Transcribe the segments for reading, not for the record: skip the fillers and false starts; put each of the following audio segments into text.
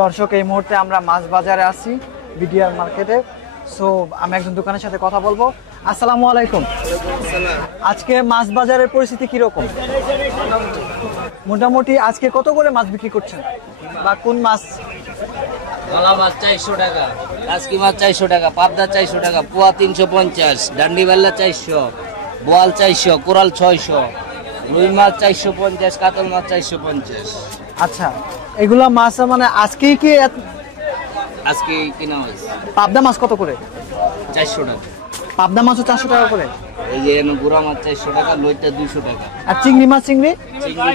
দর্শক, এই মুহূর্তে আমরা মাছ বাজারে আছি, বিডিআর মার্কেটে। সো আমি একজন দোকানের সাথে কথা বলবো। আসসালামু আলাইকুম। আজকে মাছ বাজারের পরিস্থিতি কিরকম? মোটামুটি আজকে কত করে মাছ বিক্রি করছেন, বা কোন মাছ? গলা মাছ 400 টাকা, কাসকি মাছ 400 টাকা, পাবদা 400 টাকা, পোয়া 350, ডান্ডি বেল্লা 400, বোয়াল 400, কোরাল 600, রুই মাছ 450, কাতল মাছ 450। আচ্ছা, এগুলা মাছ মানে আজকেই কি আজকে কিনা হয়েছে। পাবদা মাছ কত করে? 400 টাকা। পাবদা মাছও 400 টাকা করে। এই যে গুড়া মাছ 400 টাকা, লইটা 200 টাকা। আর চিংড়ি মাছ? চিংড়ি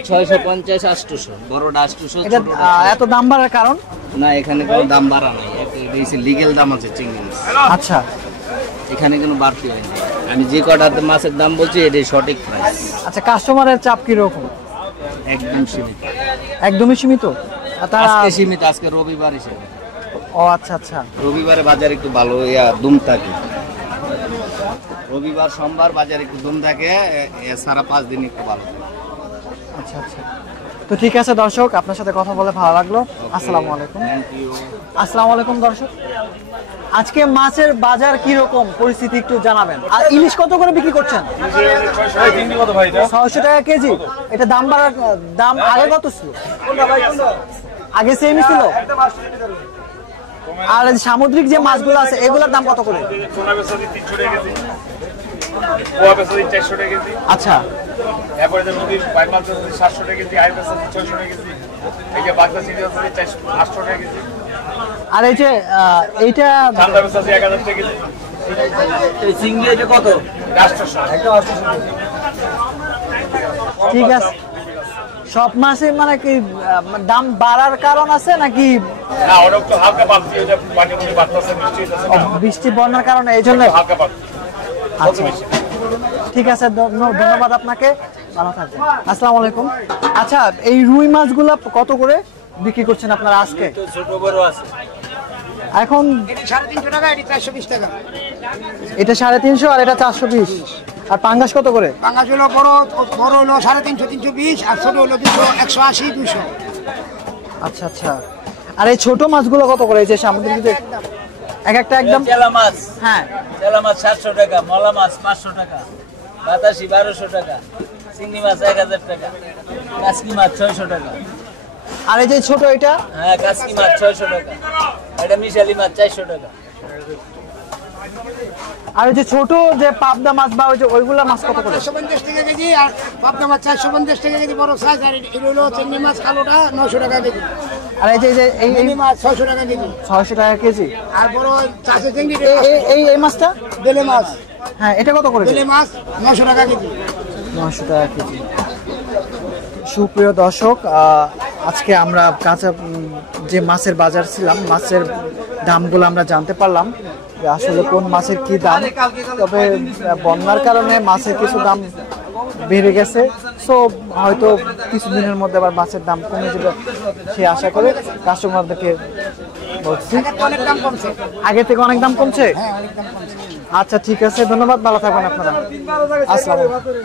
650, 800, বড়টা 800। এটা এত দাম বাড়ার কারণ? না, এখানে কোনো দাম বাড়া নাই, লিগেল দাম আছে চিংড়ি মাছ। আচ্ছা, এখানে কোনো বাড়তি হয়নি। আমি যে কটা মাছের দাম বলছি এটাই সঠিক প্রাইস। আচ্ছা, কাস্টমারের চাপ কিরকম? একদম সীমিত। একদমই সীমিত। আজকে সীমিত, আজকে রবিবার হিসেবে। ও আচ্ছা আচ্ছা, রবিবারে বাজার একটু ভালো দুম থাকে। রবিবার সোমবার বাজার একটু দুম থাকে, সারা 5 দিন একটু ভালো থাকে। আচ্ছা আচ্ছা, তো ঠিক আছে দর্শক, আপনার সাথে কথা বলে ভালো লাগলো। আসসালামু আলাইকুম। আসসালামু আলাইকুম দর্শক, আজকে মাছের বাজার কি রকম পরিস্থিতি একটু জানাবেন। আর ইলিশ কত করে বিক্রি করছেন? 600 টাকা কেজি। এটা দাম বাড়ার দাম আগে কত ছিল? আগে সেমই ছিল। আর সামুদ্রিক যে মাছগুলো আছে এগুলোর দাম কত করে? আচ্ছা, আর এই যে এইটা কত? ঠিক আছে, সব মাসে মানে কি দাম বাড়ার কারণ আছে নাকি বৃষ্টি বন্যার কারণে এই জন্য? আচ্ছা, ঠিক আছে, ধন্যবাদ আপনাকে, ভালো থাকবেন। আসসালামু আলাইকুম। আচ্ছা, এই রুই মাছগুলা কত করে বিক্রি করছেন আপনারা আজকে? ছোট বড় আছে। এখন 350 টাকা, এটা 420 টাকা। এটা 350 আর এটা 420। আর পাঙ্গাস কত করে? পাঙ্গাস হলো বড় হলো 350, 320, আর ছোট হলো 200, 180, 200। আচ্ছা আচ্ছা, আর এই ছোট মাছগুলো কত করে? এই যে সামুদ্রিক এক একটা একদম। চেলা মাছ, হ্যাঁ, চেলা মাছ 700 টাকা, মলা মাছ 500 টাকা, বাতাসি 1200 টাকা, চিংড়ি মাছ 1000 টাকা, কাসকি মাছ 600 টাকা। আর এই যে ছোট এটা? হ্যাঁ, কাসকি মাছ 600 টাকা, এটা মিশালি মাছ 400 টাকা। আর এই যে ছোট যে পাবদা মাছ বা ওই যে ওইগুলা মাছ কত করে? 450 টাকা কেজি, আর পাবদা মাছ 450 টাকা কেজি বড় সাইজ, আর এটা হলো চিংড়ি মাছ কালোটা 900 টাকা কেজি। আর এই যে এই চিংড়ি মাছ 600 টাকা কেজি। 600 টাকা কেজি। আর বড় চাষে চিংড়ি এই মাছটা বেলে মাছ, হ্যাঁ, এটা কত করে? বেলে মাছ 900 টাকা কেজি। 900 টাকা কেজি। সুপ্রিয় দর্শক, আজকে আমরা কাঁচা যে মাছের বাজার ছিলাম, মাছের দামগুলো আমরা জানতে পারলাম যে আসলে কোন মাছের কি দাম। তবে বন্যার কারণে মাছের কিছু দাম বেড়ে গেছে, সো হয়তো কিছুদিনের মধ্যে আবার মাছের দাম কমে যাবে সে আশা করে কাস্টমারদেরকে বলছি। অনেক দাম কমছে, আগে থেকে অনেক দাম কমছে। হ্যাঁ অনেক দাম কমছে। আচ্ছা, ঠিক আছে, ধন্যবাদ, ভালো থাকবেন আপনারা। আসসালামু আলাইকুম।